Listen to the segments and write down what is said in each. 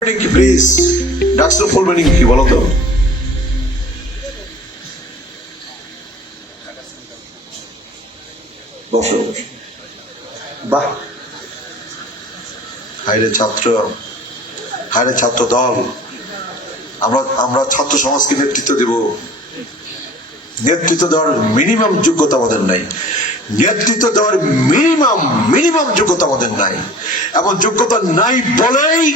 কি please doctor full meaning কি বলো তো? বসো। বাহ। হাইরে ছাত্র। হাইরে ছাত্র দল আমরা আমরা ছাত্র সমাজকে নেতৃত্ব দেব। নেতৃত্ব দেওয়ার মিনিমাম যোগ্যতা আমাদের নাই। নেতৃত্ব দেওয়ার মিনিমাম মিনিমাম যোগ্যতা আমাদের নাই। এবং যোগ্যতা নাই বলেই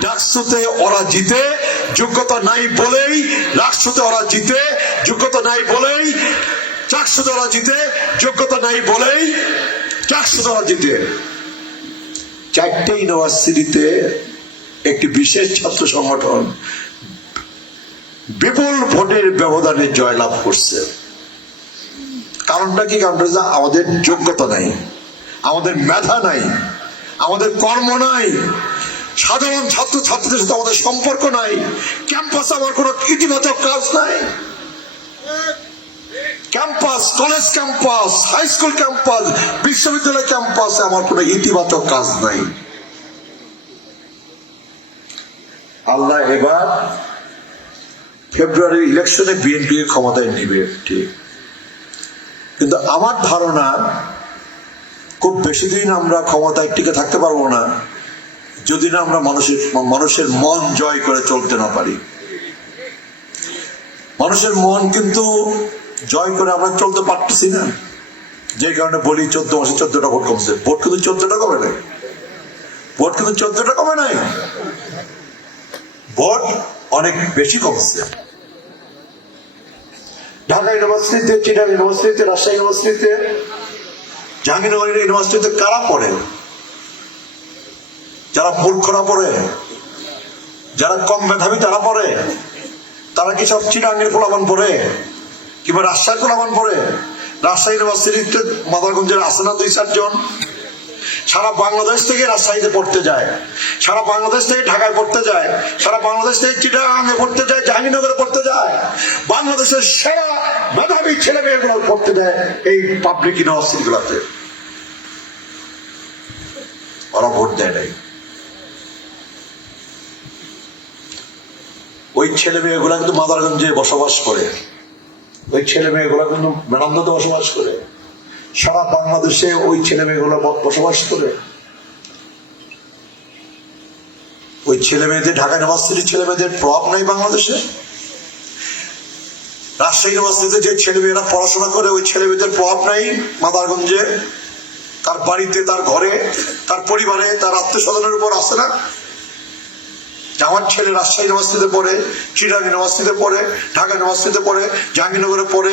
ডাকসুতে ওরা জিতে, যোগ্যতা নাই বলেই রাষ্ট্রতে ওরা জিতে, যোগ্যতা নাই বলেই চাকসুতে ওরা জিতে, যোগ্যতা নাই বলেই চাকসুতে ওরা জিতে। চারটে ইউনিভার্সিটিতে একটি বিশেষ ছাত্র সংগঠন বিপুল ভোটের ব্যবধানে জয়লাভ করছে। কারণটা কি? কারণটা হচ্ছে আমাদের যোগ্যতা নাই, আমাদের মেধা নাই, আমাদের কর্ম নাই, সাধারণ ছাত্র, ছাত্রীদের সাথে আমাদের সম্পর্ক নাই, ক্যাম্পাসে আমার কোনো ইতিবাচক কাজ নাই। Campus, college campus, high school campus, বিশ্ববিদ্যালয় ক্যাম্পাসে আমার কোনো ইতিবাচক কাজ নাই। আল্লাহ এবার ফেব্রুয়ারি ইলেকশনে বিএনপি ক্ষমতায় নিবে, ঠিক। কিন্তু আমার ধারণা খুব বেশি দিন আমরা ক্ষমতায় টিকে থাকতে পারব না, যদি না আমরা মানুষের মানুষের মন জয় করে চলতে না পারি। মানুষের মন কিন্তু জয় করে আমরা চলতে পারতেছি না। যে কারণে বলি চোদ্দ মাসে চোদ্দটা ভোট কমছে। ভোট কিন্তু চোদ্দটা কমে নাই। ভোট কিন্তু চোদ্দটা কমে নাই। ভোট অনেক বেশি কমছে। ঢাকা ইউনিভার্সিটিতে চিটাং ইউনিভার্সিটিতে, রাজশাহী ইউনিভার্সিটিতে জাহাঙ্গীরনগর ইউনিভার্সিটিতে কারা পড়ে? যারা মূর্খরা পড়ে? যারা কম মেধাবী তারা পড়ে? তারা কি সব চিটাঙ্গের পোলাবান পড়ে? কিংবা রাজশাহীর পোলাবান পড়ে? রাজশাহী ইউনিভার্সিটিতে মাদারগঞ্জের আছে না দুই চারজন? সারা বাংলাদেশ থেকে রাজশাহীতে পড়তে যায়। সারা বাংলাদেশ থেকে ঢাকায় পড়তে যায়। সারা বাংলাদেশ থেকে চিটাগাঙে পড়তে যায়, জাহাঙ্গীরনগরে পড়তে যায়। বাংলাদেশের সেরা মেধাবী ছেলে মেয়েগুলো পড়তে দেয় এই পাবলিক ইউনিভার্সিটি গুলাতে ওরা ভোট দেয় নাই। ওই ছেলে মেয়েগুলা কিন্তু মাদারগঞ্জে বসবাস করে। ওই ছেলে মেয়েগুলা কিন্তু মেনান্দতে বসবাস করে। সারা বাংলাদেশে ওই ছেলে মেয়েগুলো বসবাস করে। ওই ছেলে মেয়েদের ঢাকা ইউনিভার্সিটির ছেলে মেয়েদের প্রভাব নাই বাংলাদেশে। রাজশাহী ইউনিভার্সিটিতে যে ছেলে মেয়েরা পড়াশোনা করে, ওই ছেলে মেয়েদের প্রভাব নাই মাদারগঞ্জে। তার বাড়িতে, তার ঘরে, তার পরিবারে, তার আত্মীয় স্বজনের উপর আসে না? আমার ছেলে রাজশাহী ইউনিভার্সিটিতে পড়ে চিরাং ইউনিভার্সিটিতে পড়ে, ঢাকা ইউনিভার্সিটিতে পড়ে, জাহাঙ্গীরনগরে পড়ে